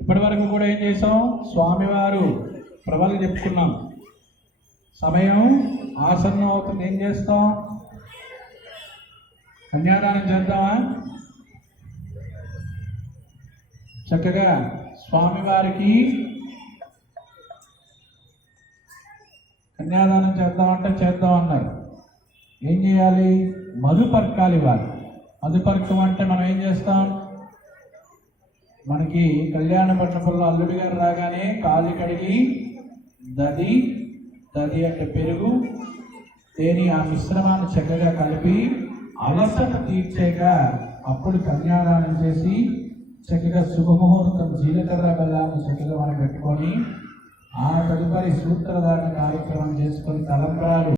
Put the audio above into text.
ఇప్పటి వరకు కూడా ఏం చేసాం స్వామివారు ప్రభలు చెప్పుకున్నాం. సమయం ఆసన్నం అవుతుంది. ఏం చేస్తాం? కన్యాదానం చేద్దామా? చక్కగా స్వామివారికి కన్యాదానం చేద్దామంటే చేద్దాం అన్నారు. ఏం చేయాలి? మధుపర్కాలు ఇవ్వాలి. మధుపర్కం అంటే మనం ఏం చేస్తాం? మనకి కళ్యాణ మండపంలో అల్లుడి గారు రాగానే కాలి కడిగి దది దది అంటే పెరుగు తేని ఆ మిశ్రమాన్ని చక్కగా కలిపి అలసట తీర్చేగా అప్పుడు కన్యాదానం చేసి చక్కగా శుభముహూర్తం జీలకర్ర బెల్లాన్ని చక్కగా మనం పెట్టుకొని ఆ తదుపరి సూత్రధారణ కార్యక్రమం చేసుకొని తలంబ్రాలు